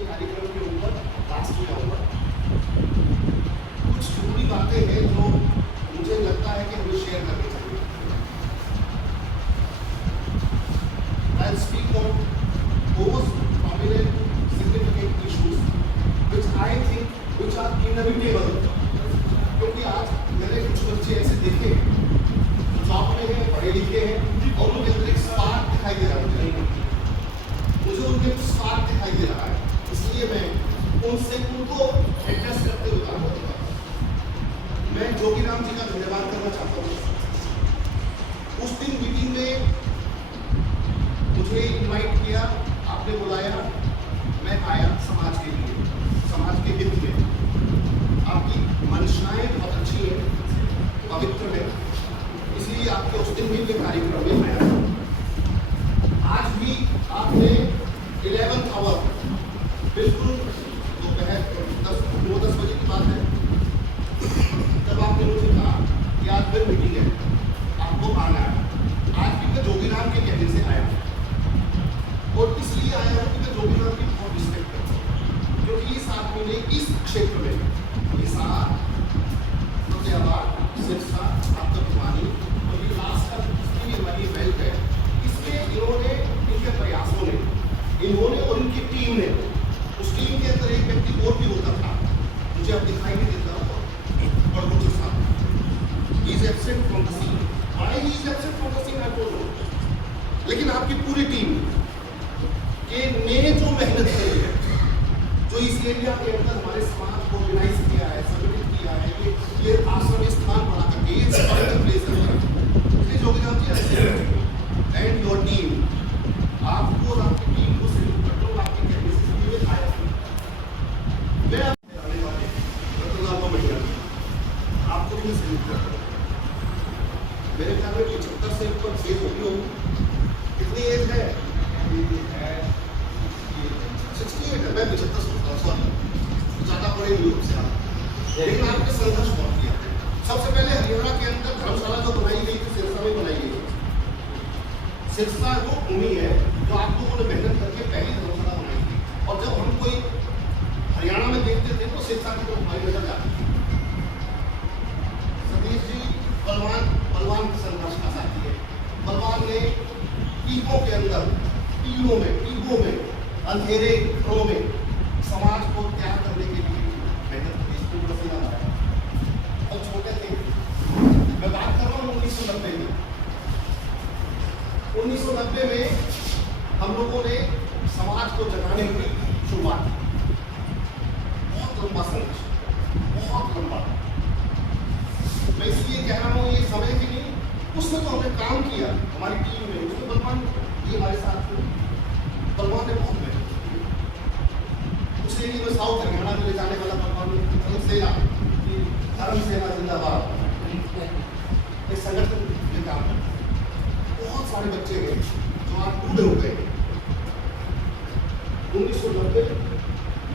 के कार्यक्रम के ऊपर लास्ट में आऊँगा। कुछ जरूरी बातें हैं जो मुझे लगता है कि हमें शेयर करनी चाहिए। I'll speak on those prominent significant issues which I think which are inevitable, क्योंकि आज मैंने कुछ बच्चे ऐसे देखे जॉब में हैं, पढ़े लिखे हैं और उनके अंदर एक स्पार्क दिखाई दे रहा है। मुझे उनके स्पार्क दिखाई दे रहा है, इसलिए मैं उनको एड्रेस करते हुए काम करूँगा। मैं जोगीराम जी का धन्यवाद करना चाहता हूँ। उस दिन मीटिंग में मुझे इनवाइट किया, आपने बुलाया, मैं आया समाज के लिए, समाज के हित में। आपकी मंशनाएं बहुत अच्छी हैं, पवित्र है, इसलिए आपके उस दिन भी कार्यक्रम में आया। आज भी आपने 11th आवर बिल्कुल दोपहर 9-10 बजे की बात है, तब आपने मुझे कहा कि आज फिर मीटिंग है, आपको आना है। आज भी मैं जोगीराम के कहने से आया और इसलिए आया हूँ कि मैं जोगीराम की बहुत रिस्पेक्ट करता हूँ, क्योंकि इस आदमी ने इस क्षेत्र में हिसार, फतेहाबाद, सिरसा, आपतवानी और ये लास्ट का जितनी भी हमारी बेल्ट है, इसमें इन्होंने, इनके प्रयासों ने, इन्होंने और इनकी टीम ने, उस टीम के अंदर एक व्यक्ति और भी होता था, मुझे अब दिखाई नहीं देता, और कुछ साहब he is absent from the scene. Why he is absent from the scene I don't know, लेकिन आपकी पूरी टीम के ने जो मेहनत करी है, जो इस एरिया के अंदर हमारे समाज को ऑर्गेनाइज किया है, संगठित किया है, ये आश्रम स्थान बना करके ये प्लेस है जोगीराम जी एंड योर टीम, आपको और आपकी टीम को सैल्यूट करता हूँ। आपके कहने से लिए आया मैं आने वाले रतनलाल भैया आपको भी सैल्यूट करता हूँ। मेरे ख्याल में 75 से ऊपर फेल होगी होगी। कितनी एज है? 68 है। मैं 75 सोचता हूँ, सॉरी ज़्यादा बड़े नहीं हो से आप, लेकिन आपने संघर्ष बहुत किया। सबसे पहले हरियाणा के अंदर धर्मशाला जो बनाई गई थी, सिरसा में बनाई गई। सिरसा वो भूमि है जो आप लोगों ने मेहनत करके पहली धर्मशाला बनाई थी, और जब हम कोई हरियाणा में देखते थे तो सिरसा की तरफ हमारी नजर जाती थी। सतीश जी बलवान संघर्ष का साथी है। बलवान ने टीकों के अंदर, टीलों में अंधेरे घरों में समाज को त्याग करने के लिए मेहनत की। और छोटे थे, मैं बात कर रहा हूँ 1990 में। 1990 में हम लोगों ने समाज को जगाने की शुरुआत की। बहुत लंबा संघर्ष, बहुत लंबा। मैं इसलिए कह रहा हूँ ये समय के लिए, उसमें तो हमने काम किया हमारी टीम में, उसमें बलवान ये हमारे साथ थे। बलवान ने बहुत मेहनत की। उस एरिया में साउथ हरियाणा में ले जाने वाला बलवान सेना, धर्म सेना जिंदाबाद, इस संगठन में काम करते। बहुत सारे बच्चे हैं जो आज बूढ़े हो गए। 1990 में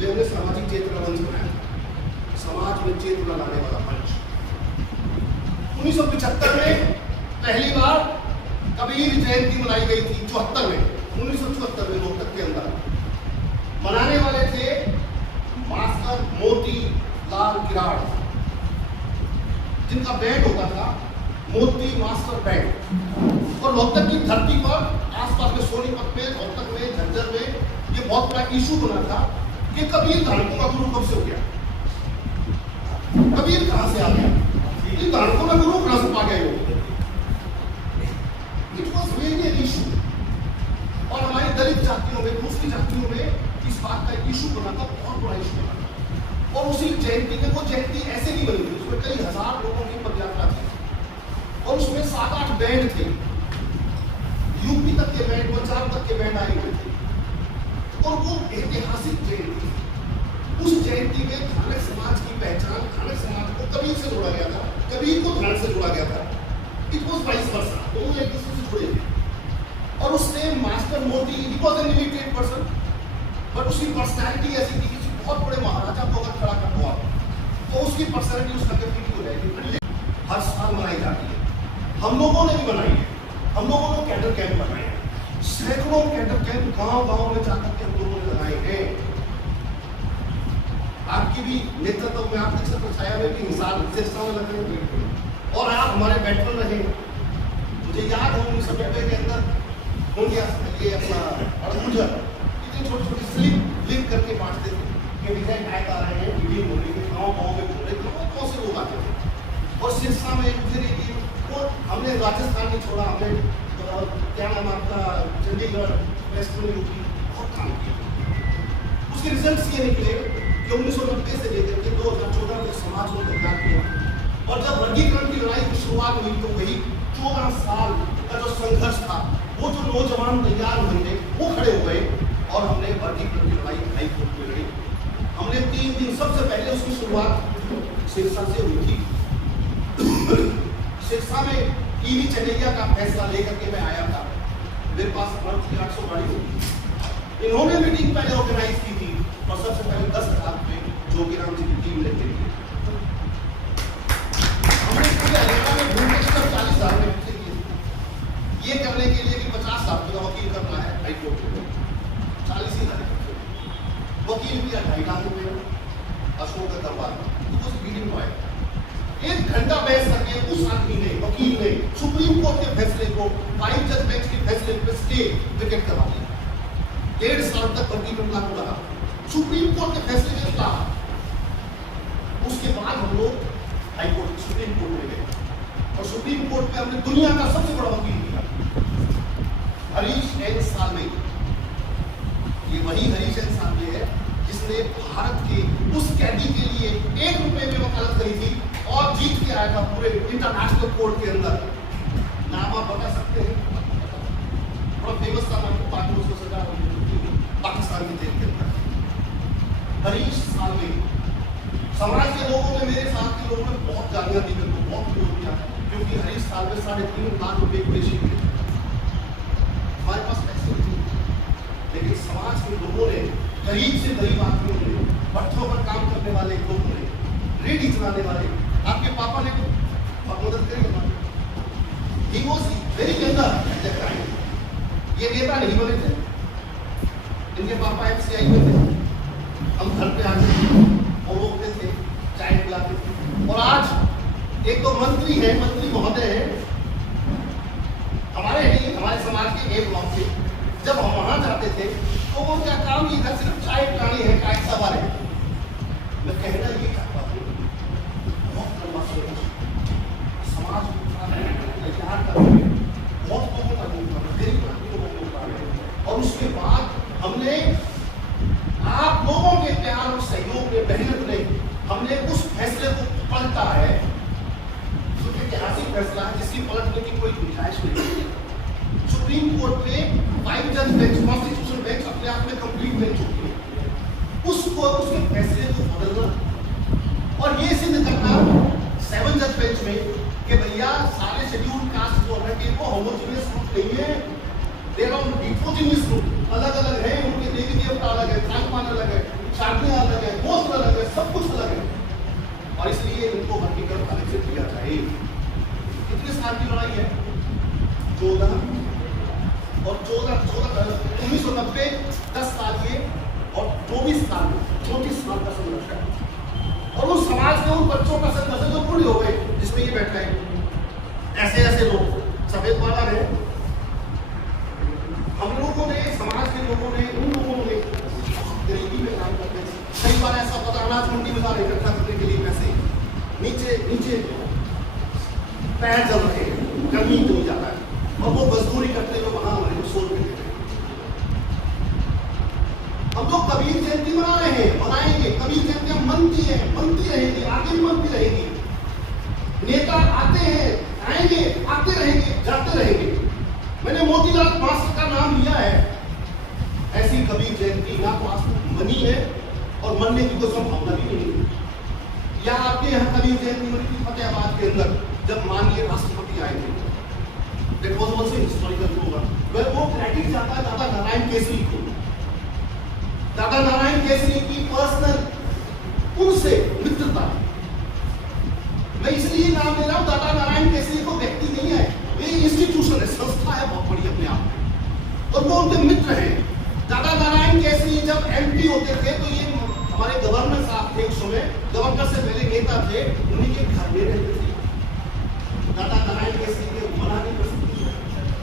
हमने सामाजिक चेतना मंच बनाया, समाज में चेतना लाने वाला मंच। 1975 में पहली बार कबीर जयंती मनाई गई थी। 74 में 1974 में रोहतक के अंदर मनाने वाले थे मास्टर मोती लाल गिराड़, जिनका बैंड होता था मोती मास्टर बैंड। और रोहतक की धरती पर, आसपास में सोनीपत में, रोहतक में, झज्जर में ये बहुत बड़ा इशू बना था कि कबीर धारकों का गुरु कब से हो गया, कबीर कहां से आ गया, इन धारकों का गुरु कहां से पा गए। It was really an issue. और हमारी दलित जातियों में, दूसरी जातियों में इस बात का इशू बना था, बहुत बड़ा इशू बना था। और उसी जयंती में, वो जयंती ऐसे नहीं बनी थी, उसमें कई हजार लोगों की पदयात्रा थी और उसमें 7-8 बैंड थे, यूपी तक के बैंड, पंजाब तक के बैंड आए हुए थे। और वो ऐतिहासिक जयंती, उस जयंती में धानक समाज की पहचान, धानक समाज को कबीर से जोड़ा गया था, कबीर को धानक से जोड़ा गया था। इट वॉज वाइस वर्सा, दोनों एक दूसरे से जुड़े थे। और उसने मास्टर मोती, he was an illiterate person, but उसकी पर्सनैलिटी ऐसी थी कि बहुत बड़े महाराजा को अगर खड़ा कर हुआ तो उसकी पर्सनैलिटी उसका कैपेबिलिटी हो जाएगी। हर साल मनाई जाती है, हम लोगों ने भी बनाई है, हम लोगों ने कैडर कैंप बनाए हैं, सैकड़ों कैडर कैंप गांव-गांव में जाकर के हम लोगों ने लगाए हैं। भी नेतृत्व में आप देख सकते छाया में भी मिसाल विशेषताओं लग रहे हैं और आप हमारे बैठल रहे। मुझे याद है 1990 के अंदर हो गया ये अपना अड़गुजर इतनी छोटी छोटी स्लिप लिख करके बांटते थे कि डिजाइन टाइप आ रहे हैं मीटिंग हो रही है गाँव में घूम रहे कौन से लोग आते थे और सिरसा में फिर वो हमने राजस्थान नहीं छोड़ा, हमने क्या नाम आपका चंडीगढ़ वेस्ट में यूपी बहुत काम किया। उसके रिजल्ट्स ये निकले कि 1990 से लेकर के 2014 तक समाज को तैयार किया और जब वर्गीकरण की लड़ाई की शुरुआत हुई तो वही 14 साल का जो संघर्ष था वो जो नौजवान तैयार हुए थे वो खड़े हुए और हमने वर्गीकरण की लड़ाई हाई कोर्ट में लड़ी। हमने 3 दिन सबसे पहले उसकी शुरुआत सिरसा से हुई थी। सिरसा में ईवी चनेरिया का फैसला लेकर के मैं आया था, मेरे पास 800 गाड़ी थी। इन्होंने मीटिंग पहले ऑर्गेनाइज की थी और सबसे पहले 10 लाख में जोगीराम जी की टीम लेके गई। हमने पूरे हरियाणा में घूमने के 40 साल में किए ये करने के लिए कि 50 लाख का वकील करना है हाई कोर्ट में 40 ही लाख वकील भी 2.5 लाख रुपये अशोक का दरबार तो उस मीटिंग को आया 1 घंटा बैठ सके उस आदमी ने वकील ने सुप्रीम कोर्ट के फैसले को 5 जज बेंच के फैसले पर स्टे विकेट करवा दिया। 1.5 साल तक वर्गीकरण लागू रहा, सुप्रीम कोर्ट के फैसले के खिलाफ। उसके बाद हम लोग हाई कोर्ट सुप्रीम कोर्ट में गए और सुप्रीम कोर्ट पे हमने दुनिया का सबसे बड़ा वकील किया हरीश एन साल्वे। ये वही हरीश एन साल्वे है जिसने भारत के उस कैदी के लिए 1 रुपए में वकालत करी थी और जीत के आया था पूरे इंटरनेशनल कोर्ट के अंदर। नाम आप बता सकते हैं, बड़ा फेमस था, आपको बाद में उसको सजा पाकिस्तान की जेल के अंदर। हरीश साल्वे समाज के लोगों ने, मेरे साथ के लोगों ने बहुत गालियां दी, मेरे को बहुत विरोध किया क्योंकि हरीश साल्वे 3.5 लाख रुपए के पेशी थे। हमारे पास पैसे थे लेकिन समाज के लोगों ने, गरीब से गरीब आदमियों ने, भट्ठों पर काम करने वाले लोगों ने, रेडी चलाने वाले, आपके पापा ने मदद करी हमारी। He was very younger at that time. ये नेता नहीं बने थे, इनके पापा FCI में थे। हम घर पे आते थे और रोकते थे, चाय पिलाते थे। और आज एक तो मंत्री है, मंत्री महोदय है हमारे नहीं, हमारे समाज के एक ब्लॉक से। जब हम वहां जाते थे तो वो क्या काम ये था, सिर्फ चाय पिलानी है, चाय सवार है। मैं कहना ये चाहता हूँ बहुत लंबा समाज तैयार करके बहुत लोगों का गरीब और उसके बाद हमने आप लोगों के प्यार और सहयोग में, मेहनत में हमने उस फैसले को पलटा है जो ऐतिहासिक फैसला है जिसकी पलटने की कोई गुंजाइश नहीं है। सुप्रीम कोर्ट पे 5 जज बेंच, कॉन्स्टिट्यूशन बेंच अपने आप में कंप्लीट बेंच होती है, उसको उसके फैसले को बदलना और ये सिद्ध करना 7 जज बेंच में कि भैया सारे शेड्यूल कास्ट जो है वो होमोजेनियस ग्रुप नहीं है, दे आर डिफोजेनियस ग्रुप, अलग अलग है, उनके देवी देवता अलग है, खान-पान अलग है, शादियां अलग है, गोश्त अलग है, सब कुछ अलग है और इसलिए इनको वर्गीकरण अलग से किया जाए। कितने साल की लड़ाई है? 14 और 1990 10 साल ये और 24 साल 34 साल का संघर्ष है और उस समाज में उन बच्चों का संघर्ष जो पूरी हो गए जिसमें ये बैठा है ऐसे ऐसे लोग सफेद वाला है। हम लोगों ने, समाज के लोगों ने, उन लोगों ने गरीबी में काम करते थे। कई बार ऐसा होता है अनाज मंडी बाजार इकट्ठा करने के लिए पैसे नीचे नीचे पैर जल रहे हैं, गर्मी हो जाता है और वो मजदूरी करते हुए वहां हमारे को 100 रुपए देते हैं। हम लोग कबीर जयंती मना रहे हैं, मनाएंगे, कबीर जयंतियां मनती है, मनती रहेगी, आगे भी मनती रहेगी। नेता आते हैं, आएंगे, आते रहेंगे, जाते रहेंगे। मैंने मोतीलाल मास्टर का नाम लिया है, ऐसी कबीर जयंती ना तो आज मनी है और मनने की कोई संभावना भी नहीं है। या आपके यहाँ कबीर जयंती मनी थी फतेहाबाद के अंदर जब माननीय राष्ट्रपति आए थे, that was also historical program, where वो क्रेडिट जाता है दादा नारायण केसरी को। दादा नारायण केसरी की पर्सनल उनसे मित्रता, मैं इसलिए नाम ले रहा हूँ, दादा नारायण केसरी को व्यक्ति नहीं है, ये इंस्टीट्यूशन है, संस्था है बहुत बड़ी अपने आप में और वो उनके मित्र हैं। दादा नारायण केसरी जब MP होते थे तो ये हमारे गवर्नर साहब थे वर्षों में गवर्नर से पहले नेता थे, उन्हीं के घर में रहते थे। दादा नारायण केसरी के मना नहीं कर सकते।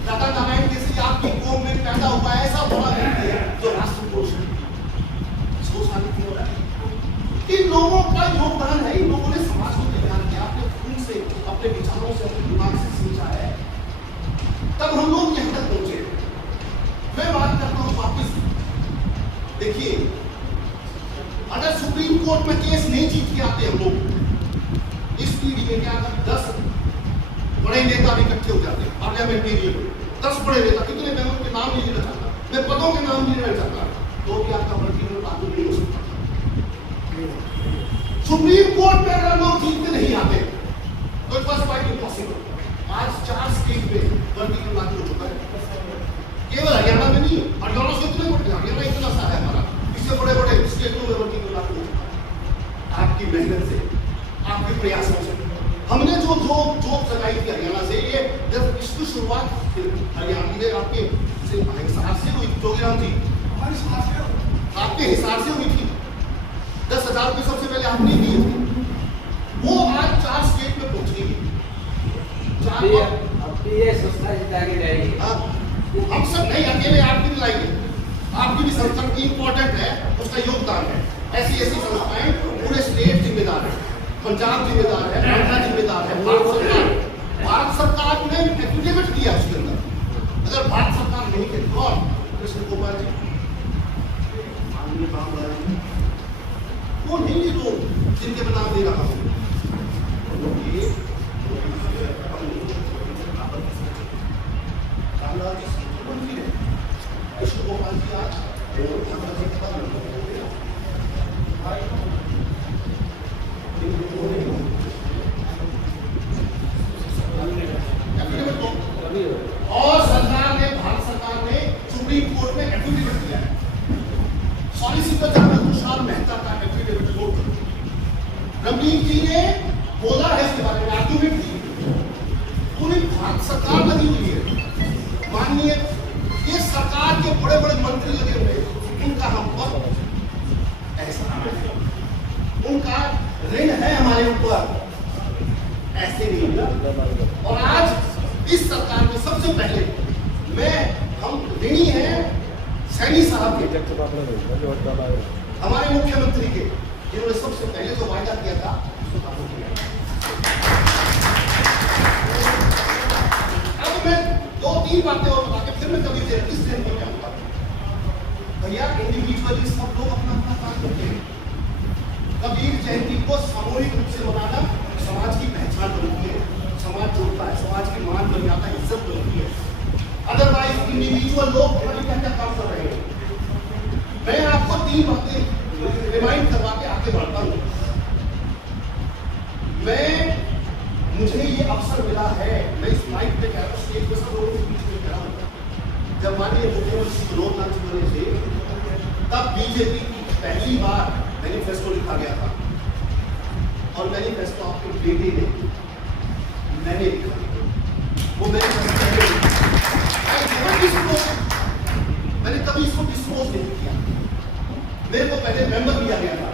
दादा नारायण केसरी आपकी कौम में पैदा हुआ ऐसा बड़ा व्यक्ति है जो राष्ट्र पोषण सोसानी थी इन लोगों का योगदान है। इन लोगों ने समाज को तैयार किया, अपने खून से, अपने विचारों से, अपने दिमाग से सींचा है, तब हम लोग यहाँ तक पहुंचे। मैं बात करता हूँ वापिस, देखिए अगर सुप्रीम कोर्ट में केस नहीं जीत के आते हम लोग, इस पीढ़ी में क्या 10 बड़े नेता भी इकट्ठे हो जाते हैं पार्लियामेंटेरियन, 10 बड़े नेता, कितने मैं उनके नाम नहीं लेना चाहता, मैं पदों के नाम नहीं लेना चाहता, तो भी आपका वर्गीकरण लागू नहीं हो सकता। सुप्रीम कोर्ट में अगर लोग जीत के नहीं आते तो इट वाज क्वाइट इम्पॉसिबल। आज 4 स्टेट में वर्गीकरण लागू हो चुका है, केवल हरियाणा में नहीं, हरियाणा से इतने बड़े, हरियाणा इतना सा है हमारा, इससे बड़े बड़े स्टेटों में वर्गीकरण लागू हो चुका है। आपकी मेहनत से, आपके प्रयासों से, हमने जो जोत जगाई थी हरियाणा से, ये जब इसकी शुरुआत हरियाणा के आपके हिसाब से हुई, जोगीराम जी आपके हिसाब से हुई थी, 10,000 रुपये सबसे पहले आपने दिए थे, वो आज 4 स्टेट में पहुंच गई। हम सब नहीं, अकेले आप भी लाएंगे, आपकी भी संस्था की इंपॉर्टेंट है, उसका योगदान है। ऐसी संस्थाएं पूरे स्टेट जिम्मेदार है, पंजाब जिम्मेदार है, आंध्र जिम्मेदार है, भारत सरकार ने एफिडेविट दिया उसके अंदर। अगर भारत सरकार नहीं के कौन? कृष्ण गोपाल जी, माननीय रामलाल जी, वो नहीं लोग जिनके मैं नाम दे रहा हूँ, रामलाल जी मंत्री है, कृष्ण गोपाल जी आज और सरकार ने, भारत सरकार ने सुप्रीम कोर्ट में एफिडेविट दिया है। सॉलिसिटर जनरल तुषार मेहता का एफिडेविट कोर्ट रमनीक जी ने बोला है, इसके बारे में आर्गुमेंट दी, पूरी भारत सरकार लगी हुई है। माननीय ये सरकार के बड़े बड़े मंत्री लगे हुए, उनका हम पर एहसान है, उनका ऋण है हमारे ऊपर, ऐसे नहीं। और आज इस सरकार में सबसे पहले हम ऋणी हैं सैनी साहब के, हमारे मुख्यमंत्री के, जिन्होंने सबसे पहले जो वायदा किया था अब मैं 2-3 बातें और बता के फिर मैं कभी इस दिन पर जाऊंगा। भैया इंडिविजुअली सब लोग अपना अपना काम करते हैं। कबीर जयंती को सामूहिक रूप से मनाना समाज की पहचान बनती है, समाज जोड़ता है, समाज की मान मर्यादा इज्जत बनती है। अदरवाइज इंडिविजुअल लोग क्या क्या काम कर रहे हैं। मैं आपको 3 बातें रिमाइंड करवा के आगे बढ़ता हूँ। मुझे ये अवसर मिला है, मैं इस माइक पे कह रहा हूँ, स्टेज पे सब लोगों के बीच में कह रहा हूँ। जब माननीय मुख्यमंत्री विनोद नाथ जी बने थे, तब बीजेपी की पहली बार मैनिफेस्टो लिखा गया था, और मैनिफेस्टो आपके बेटे ने, मैंने लिखा, वो मैंने कभी इसको डिस्क्लोज नहीं किया। मेरे को पहले मेंबर दिया गया था,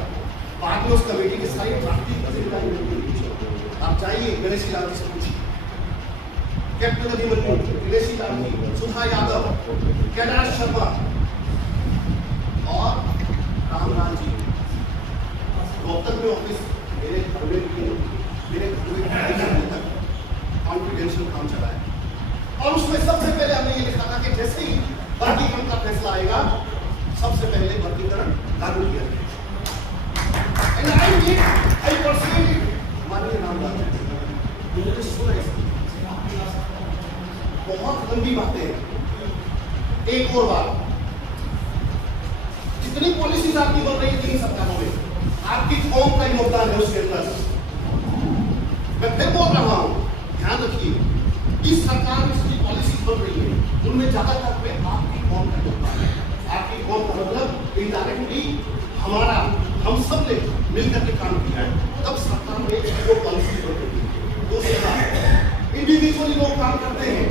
बाद में उस कमेटी के सारी ड्राफ्टिंग जिम्मेदारी मिली। आप चाहिए गणेश लाल जी से पूछिए, कैप्टन अभिमन्यु, गणेश लाल जी, सुधा यादव, कैलाश शर्मा और रामलाल जी, रोहतक में ऑफिस मेरे घर में कॉन्फिडेंशियल काम चला है। और उसमें सबसे पहले हमने ये लिखा था कि जैसे ही वर्गीकरण का फैसला आएगा, सबसे पहले वर्गीकरण लागू किया जाएगा। माननीय रामलाल जी सुना, बहुत लंबी बातें हैं। एक और बात, जितनी पॉलिसीज आपकी बन रही है 3 सप्ताहों में, आपकी कौम का योगदान है उसके अंदर। मैं फिर बोल रहा हूं, ध्यान रखिए, इस सरकार में जितनी पॉलिसीज बन रही है उनमें ज्यादातर पे आपकी कौम का योगदान है। आपकी कौम का मतलब इनडायरेक्टली हमारा, हम सब ने मिलकर के काम किया है, तब सरकार में वो पॉलिसी बन रही है। दूसरी बात, इंडिविजुअली लोग काम करते हैं।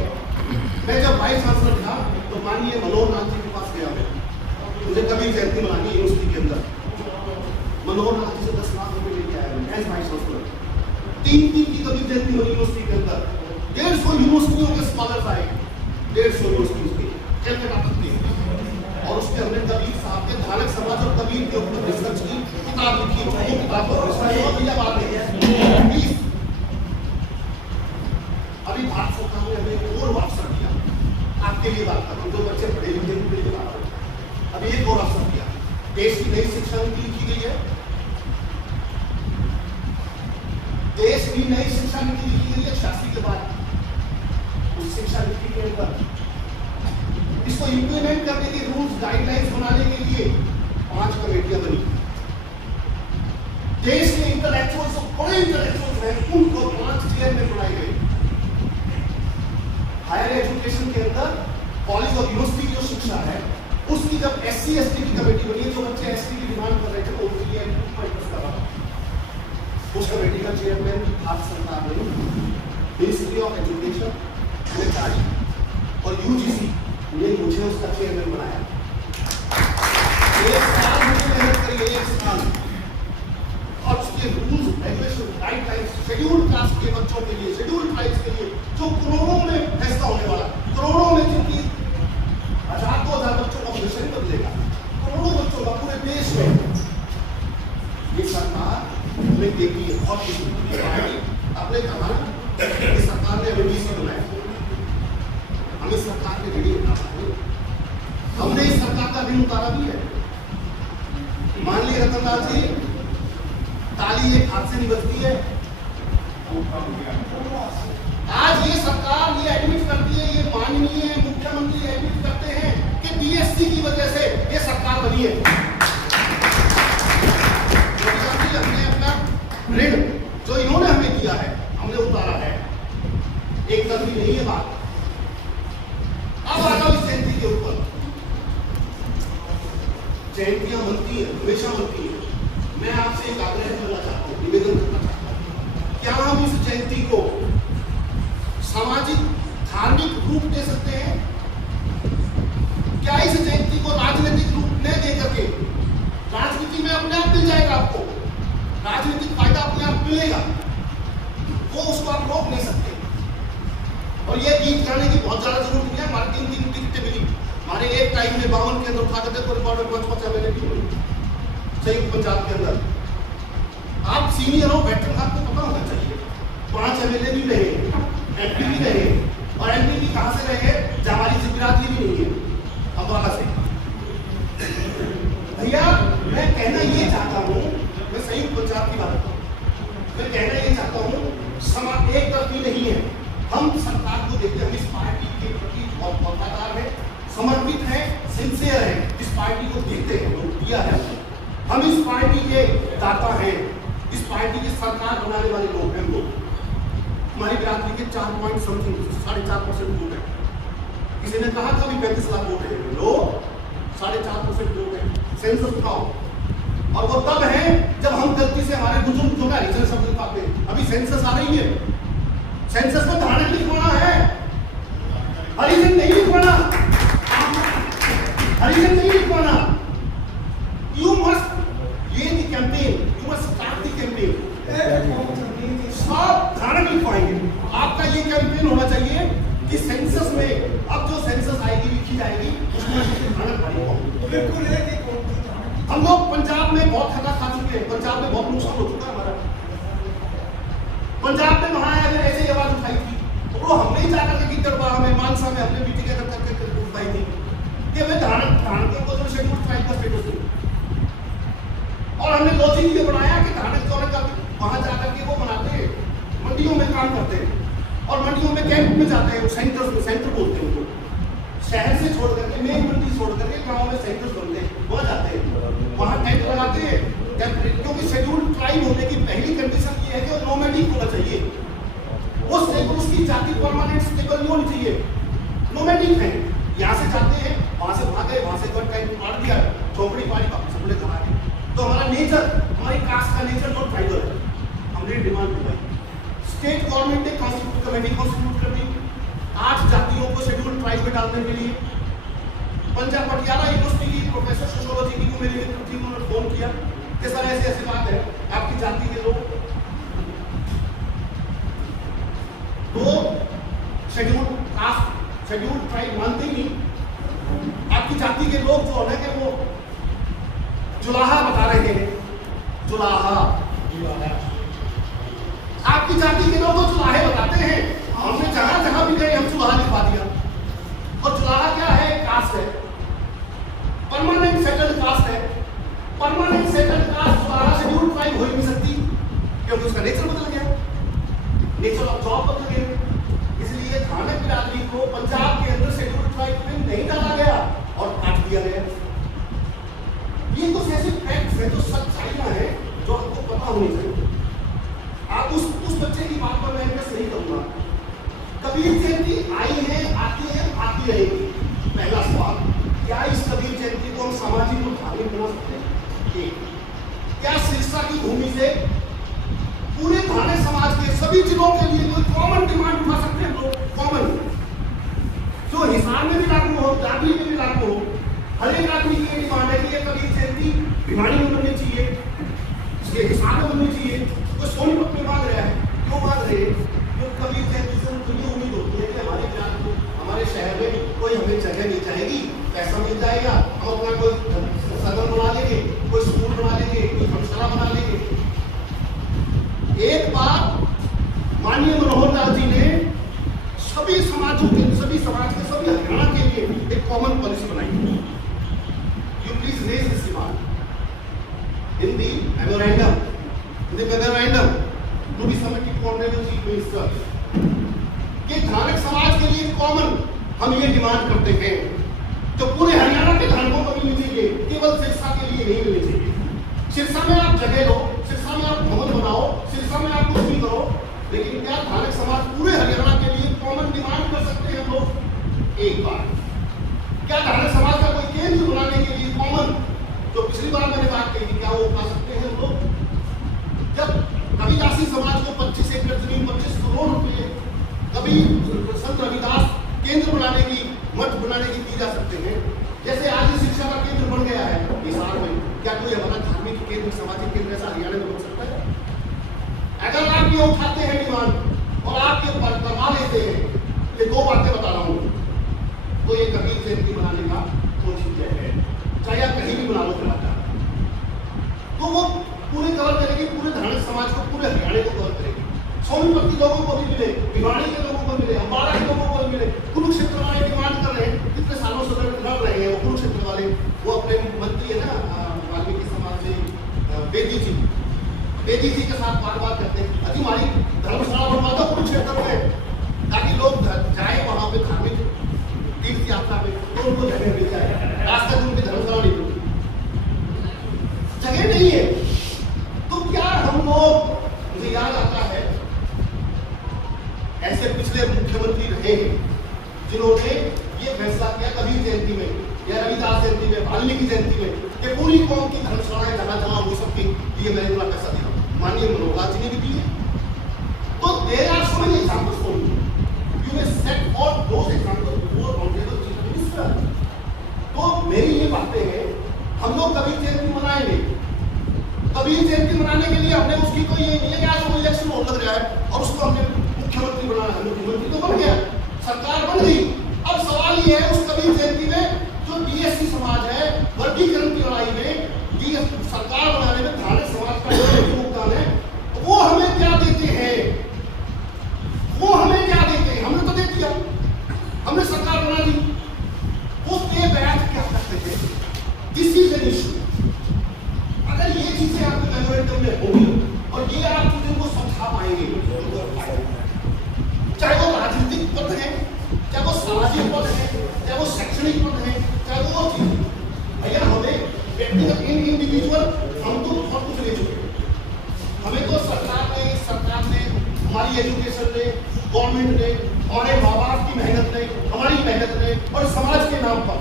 मैं जब वाइस चांसलर था तो माननीय मनोहर नाथ जी के पास गया, मैं मुझे कभी जयंती मनानी यूनिवर्सिटी के अंदर, मनोहर नाथ जी से 10 लाख जयंती हुई यूनिवर्सिटी के अंदर, 150 यूनिवर्सिटियों के स्कॉलर्स आए, 150 यूनिवर्सिटियों के कलकत्ता तक के, और उसके हमने कबीर साहब के धारक समाज और कबीर के ऊपर रिसर्च की किताब लिखी, वो किताब पर रिसर्च भैया बात है। अभी भारत सरकार ने हमें और अवसर दिया, आपके लिए बात कर, जो बच्चे पढ़े लिखे उनके लिए बात कर, अभी एक और अवसर दिया, देश की नई शिक्षा नीति लिखी गई है, देश की नई शिक्षा नीति लिखी गई है 86 के बाद। उस शिक्षा नीति के अंदर इसको इंप्लीमेंट करने के रूल्स गाइडलाइंस बनाने के लिए 5 कमेटियां बनी। देश के इंटेलेक्चुअल्स, बड़े इंटेलेक्चुअल्स हैं, उनको 5 चेयरमैन बनाए गए। हायर एजुकेशन के अंदर कॉलेज और यूनिवर्सिटी की जो शिक्षा है, उसकी जब SC ST की कमेटी बनी है, जो बच्चे ST की डिमांड कर रहे थे तो उनके लिए उस कमेटी का चेयरमैन भारत सरकार ने मिनिस्ट्री ऑफ एजुकेशन और UGC ने मुझे उसका चेयरमैन बनाया। 1 साल मुझे मेहनत करी, 1 साल, और उसके rules regulation guidelines scheduled caste के बच्चों के लिए, शेड्यूल्ड ट्राइब्स के लिए, जो करोड़ों में फैसला होने वाला, करोड़ों में जिनकी 1000-2000 बच्चों का भविष्य बदलेगा, करोड़ों बच्चों का पूरे देश में। ये सरकार हमें देखी है बहुत कुछ आपने कहा कि सरकार ने हमें DC बनाया, हमें सरकार के ऋणी उतारा, हमने इस सरकार का ऋण उतारा भी है। मान लीजिए रतनलाल जी, ताली एक हाथ से नहीं बजती है। आज ये सरकार ये एडमिट करती है, ये माननीय मुख्यमंत्री एडमिट करते हैं कि DSC की वजह से ये सरकार बनी है। हमने अपना ऋण जो इन्होंने हमें दिया है, हमने उतारा है, एक तरफी नहीं है बात। अब आ जाओ इस जयंती के ऊपर। जयंतियां बनती है, हमेशा बनती है। मैं आपसे एक आग्रह करना चाहता हूँ, निवेदन करना चाहता हूँ, क्या हम इस जयंती को सामाजिक धार्मिक रूप दे सकते हैं? क्या इस जयंती को राजनीतिक रूप न दे करके, राजनीति में अपने आप मिल जाएगा, आपको राजनीतिक फायदा अपने आप मिलेगा, वो उसको आप रोक नहीं सकते। और ये गीत गाने की बहुत ज्यादा जरूरत नहीं है, हमारे 3 टिकटें मिली, हमारे एक टाइम में 52 के अंदर उठा करते रिकॉर्ड में 5 MLA भी हुई संयुक्त पंजाब के अंदर। आप सीनियर हो, वेटरन, आपको पता होना चाहिए 5 MLA भी रहे, MP भी रहे, और MP भी कहां से रहे? हमारी बिरादरी भी नहीं है, अम्बाला से। भैया मैं कहना ये चाहता हूँ, मैं संयुक्त पंजाब की बात करता हूँ, मैं कहना ये चाहता हूँ, समाज एक तरफी नहीं है। हम सरकार को देखते, हम इस पार्टी के प्रति बहुत वफादार है, समर्पित है, सिंसियर है, इस पार्टी को देखते हैं, लोग दिया है, हम इस पार्टी के दाता हैं, इस पार्टी की सरकार बनाने वाले लोग हैं। लोग हमारी बिरादरी के 4.5% वोट है। किसी ने कहा था अभी 35 लाख वोट है, लोग 4.5% वोट है। सेंसस उठाओ, और वो तब है जब हम गलती से हमारे बुजुर्ग का रीजन शब्द लिखवाते हैं। अभी सेंसस आ रही है, सेंसस में धारक लिखवाना है, हरिजन नहीं लिखवाना, हरिजन नहीं लिखवाना। You must lead the campaign, you must start the campaign. सब धारक लिखवाएंगे। आपका ये कैंपेन होना चाहिए कि सेंसस में अब जो सेंसस आएगी, लिखी जाएगी, उसमें धारक पड़ेगा। हम लोग पंजाब में बहुत खता खा चुके हैं, पंजाब में बहुत नुकसान हो चुका है हमारा। पंजाब में वहां अगर ऐसे आवाज उठाई थी, तो वो हमने ही जाकर के गिद्दड़बाह में, मानसा में अपने मीटिंग करके उठाई थी कि हमें धारकों को जो शेड्यूल ट्राइब का स्टेटस दो। और हमने लॉजिक ये बनाया कि धारक जो है वहां जाकर के वो बनाते हैं, मंडियों में काम करते हैं, और मंडियों में कैंप में जाते हैं, सेंटर्स में, सेंटर बोलते हैं उनको, शहर से छोड़ करके, मेन मंडी छोड़ करके गाँव में सेंटर्स बनते हैं, वहाँ जाते हैं, वहाँ कैंप लगाते हैं। क्योंकि शेड्यूल ट्राइब होने की पहली कंडीशन ये है कि वो नोमैडिक होना चाहिए, वो स्टेबल, उसकी जाति परमानेंट स्टेबल नहीं होनी चाहिए। नोमैडिक है, यहाँ से जाते हैं, वहाँ से भागे, वहाँ से कैंप मार दिया, झोपड़ी पारी, वापस अपने घर आ गए। तो हमारा नेचर, हमारी कास्ट का नेचर जो ट्राइबल है, हमने डिमांड करवाई। स्टेट गवर्नमेंट ने कॉन्स्टिट्यूट कमेटी कॉन्स्टिट्यूट कर दी 8 जातियों को शेड्यूल ट्राइब में डालने के लिए। पंजाब पटियाला यूनिवर्सिटी की प्रोफेसर सोशियोलॉजी की को मेरे मित्र थी, उन्होंने फोन किया कि सर ऐसी ऐसी बात है, आपकी जाति के लोग शेड्यूल ट्राइब मानते ही नहीं। आपकी जाति के लोग जो है कि वो जुलाहा बता रहे हैं, जुलाहा, आपकी जाति के लोग वो जुलाहे बताते हैं। हमने जहां जहां भी गए हम जुलाहा लिखवा दिया। और जुलाहा क्या है? कास्ट है, परमानेंट सेटल्ड कास्ट है। परमानेंट सेटल्ड कास्ट जुलाहा शेड्यूल ट्राइब हो ही नहीं सकती, क्योंकि उसका नेचर बदल गया, नेचर ऑफ जॉब बदल गया। इसलिए धानक बिरादरी को पंजाब के अंदर शेड्यूल ट्राइब में नहीं डाला गया और काट दिया गया। ये कुछ ऐसे फैक्ट्स हैं, जो सच्चाइयां हैं, जो आपको पता होनी चाहिए। आप उस बच्चे की बात पर मैं इनका सही कहूंगा। कबीर जयंती आई है, आती रहेगी। पहला सवाल, क्या इस कबीर जयंती को हम सामाजिक और धार्मिक बना सकते हैं? क्या सिरसा की भूमि से पूरे थाने समाज के सभी जिलों के लिए कोई कॉमन डिमांड उठा सकते हैं? लोग कॉमन, जो हिसार में भी लागू हो, दादरी में भी लागू हो, हर एक आदमी की ये डिमांड है कि ये कबीर जयंती भिवानी में बननी चाहिए, इसके हिसार में बननी चाहिए। कोई सोनीपत में मांग रहा है, क्यों मांग रहे हैं? जो कबीर जयंती से उनको ये उम्मीद होती है कि हमारे ज्ञान को, हमारे शहर में कोई हमें जगह नहीं चाहेगी, पैसा मिल जाएगा, हम अपना कोई सदन बना लेंगे, कोई स्कूल बना लेंगे, कोई धर्मशाला बना लेंगे। एक बार माननीय मनोहर लाल जी ने सभी समाजों के, सभी समाज के, सभी हरियाणा के लिए एक कॉमन पॉलिसी बनाई। You please raise this demand in the memorandum, to be submitted to honourable chief minister, कि धानक समाज के लिए कॉमन हम ये डिमांड करते हैं, जो पूरे हरियाणा के धानकों को मिलनी चाहिए, केवल सिरसा के लिए नहीं मिलनी चाहिए। सिरसा में आप जगह लो, सिरसा में आप भवन बनाओ, सिरसा में आप कुछ भी करो, लेकिन क्या धानक समाज पूरे हरियाणा के लिए कॉमन डिमांड कर सकते हैं हम लोग? एक बार क्या धानक समाज का कोई केंद्र बनाने के लिए कॉमन, जो पिछली बार मैंने बात कही थी, क्या वो उठा सकते हैं हम लोग? जब रविदासी समाज को 25 एकड़ जमीन, 25 करोड़ रुपये कभी संत रविदास केंद्र बनाने की, मठ बनाने की जा सकते हैं, जैसे आज शिक्षा का केंद्र बन गया है हिसार में, क्या कोई हमारा धार्मिक केंद्र, सामाजिक केंद्र ऐसा हरियाणा में बन सकता है? अगर आप ये उठाते हैं डिमांड और आप ये करवा लेते हैं, ये दो बातें बता रहा हूँ, तो ये कबीर जयंती बनाने का कोशिश है, चाहे आप कहीं भी बना लो फिर, तो वो पूरे कवर करेगी, पूरे धार्मिक समाज को, पूरे हरियाणा को कवर करेगी। सोनीपत के लोगों को भी मिले, भिवानी के लोगों को मिले, अम्बाला के लोगों को भी मिले। कुरुक्षेत्र वाले डिमांड कर रहे हैं, कितने सालों से लड़ रहे हैं वो कुरुक्षेत्र वाले, वो अपने मंत्री है ना वाल्मीकि समाज से बेदी जी के साथ बात करते हैं, अति हमारी धर्मशाला बनवा दो कुरुक्षेत्र में, ताकि लोग जाए वहां पे धार्मिक तीर्थ यात्रा में, तो उनको जगह मिल जाए। रास्ते में उनकी धर्मशाला नहीं होती, जगह नहीं है। तो क्या हम लोग, मुझे याद आता है ऐसे पिछले मुख्यमंत्री रहे हैं जिन्होंने ये फैसला किया कबीर जयंती में या रविदास जयंती में, वाल्मीकि जयंती में, कि पूरी कौम की धर्मशालाएं जहां जहां हो सकती, ये मैंने इतना पैसा दिया। माननीय मनोहर लाल जी ने भी दिए। तो there are so many examples for you, you may set for those examples before honourable chief minister. तो मेरी ये बातें हैं, हम लोग कबीर जयंती मनाएंगे। कबीर जयंती मनाने के लिए हमने उसकी कोई ये नहीं है कि आज वो इलेक्शन होने लग रहा है और उसको हमने मुख्यमंत्री बनाना है। मुख्यमंत्री तो बन गया, सरकार बन गई। अब सवाल ये है, उस कबीर जयंती में जो बीएससी समाज है, वर्गीकरण की लड़ाई में, सरकार बनाने में धानक समाज का योगदान है, वो हमें क्या देते हैं? वो हमें क्या देते हैं? हमने तो दे दिया, हमने सरकार बना दी, वो पे बैठ क्या करते थे? This is an issue. अगर ये चीजें आपके मेमोरेंडम में होगी और ये आप चीजों को समझा पाएंगे, चाहे वो राजनीतिक पद है, चाहे वो सामाजिक पद है, चाहे वो शैक्षणिक पद है, चाहे वो चीज, भैया हमें व्यक्तिगत इंडिविजुअल हम तो बहुत कुछ ले चुके हैं। हमें तो सरकार ने हमारी एजुकेशन ने, गवर्नमेंट ने, हमारे माँ बाप की मेहनत ने, हमारी मेहनत ने और समाज के नाम पर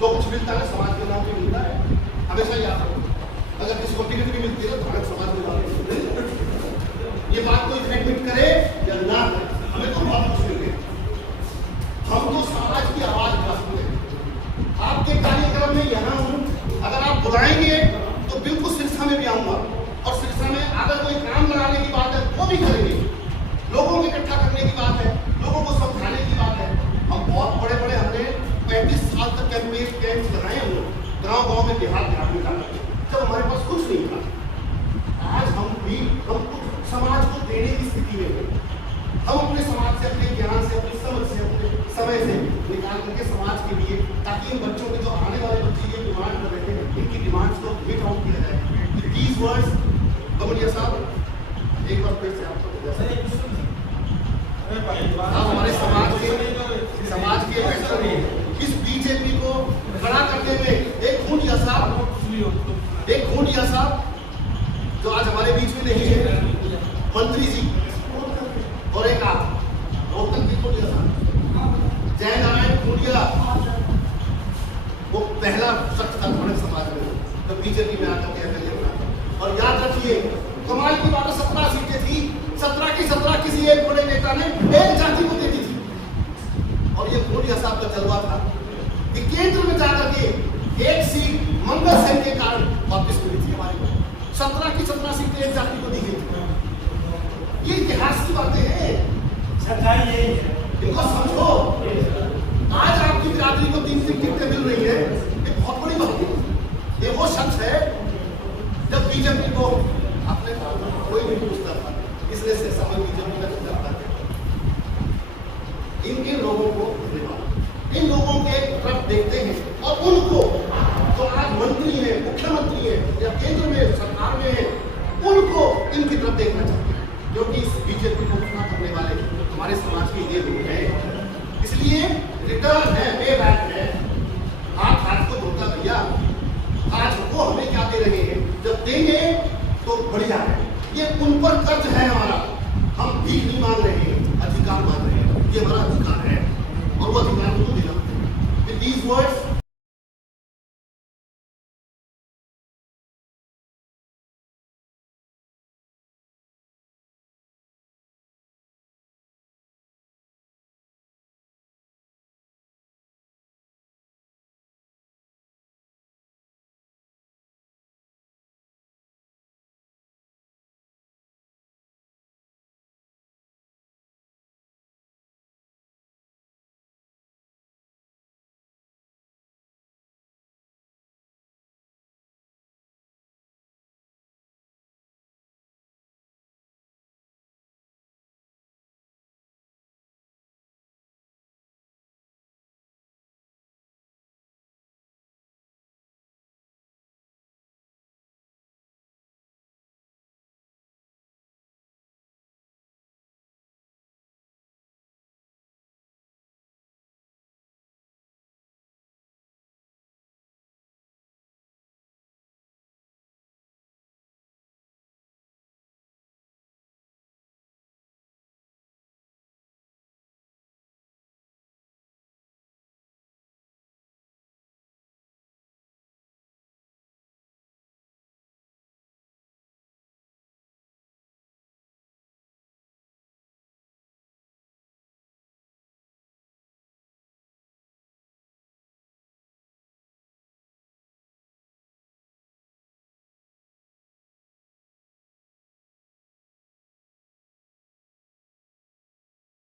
जो कुछ मिलता है, समाज के नाम पे मिलता है। हमेशा याद रखो, अगर किसी को टिकट भी मिलती है तो धानक समाज में जाते हैं। ये बात कोई एडमिट करे या ना करे, हमें तो बहुत कुछ मिल गया। हम तो समाज की आवाज उठा सकते हैं। आपके कार्यक्रम में यहाँ हूँ, अगर आप बुलाएंगे तो बिल्कुल सिरसा में भी आऊंगा और सिरसा में अगर कोई काम लगाने की बात है वो भी करेंगे। लोगों को इकट्ठा करने की बात है, लोगों को समझाने की बात है, देहात ग्रामीण का करते, जब हमारे पास कुछ नहीं था। आज हम कुछ समाज को देने की स्थिति में हैं। हम अपने समाज से, अपने ज्ञान से, अपनी समझ से, अपने समय से निकाल करके समाज के लिए, ताकि इन बच्चों के जो आने वाले बच्चे ये डिमांड कर रहे हैं, इनकी डिमांड्स को मीट आउट किया जाए। दीज वर्ड्स बमनिया साहब एक बार फिर से आपको हमारे समाज के वैसे इस बीजेपी को खड़ा करने में एक खूंटिया साहब जो आज हमारे बीच में नहीं है, मंत्री जी, और एक आप रोहतक की खूंटिया साहब जय नारायण खूंटिया, वो पहला शख्स था हमारे समाज में तो बीजेपी में आकर के एमएलए बना। और याद रखिए, कमाल की बात 17 सीटें थी, 17 की 17 किसी एक बड़े नेता ने एक जाति को दे दी थी। और ये खूंटिया साहब का जलवा था कि केंद्र में जाकर के एक सीट मंगल सेन के कारण वापस मिली थी हमारे को। 17 की 17 सीटें एक जाति को दी गई थी। ये इतिहास की बातें हैं, सच्चाई यही है, इनको समझो। आज आपकी बिरादरी को 3 टिकटें मिल रही है, ये बहुत बड़ी बात है। ये वो शख्स है जब बीजेपी को अपने कोई नहीं पूछता था, इसलिए से समय बीजेपी का करता है। इन लोगों को इन लोगों के तरफ देखते हैं और उनको जो आज मंत्री है, मुख्यमंत्री है या केंद्र में सरकार में है, उनको इनकी तरफ देखना चाहिए, क्योंकि इस बीजेपी को खड़ा करने वाले हमारे समाज के ये लोग हैं। इसलिए रिटर्न है, पे बैक है, हाथ को धोता भैया। आज वो हमें क्या दे रहे हैं, जब देंगे तो बढ़िया है। ये उन पर कर्ज है हमारा, हम भीख नहीं मांग रहे हैं, अधिकार मांग रहे हैं। ये हमारा अधिकार है और वो अधिकार को देना। With these words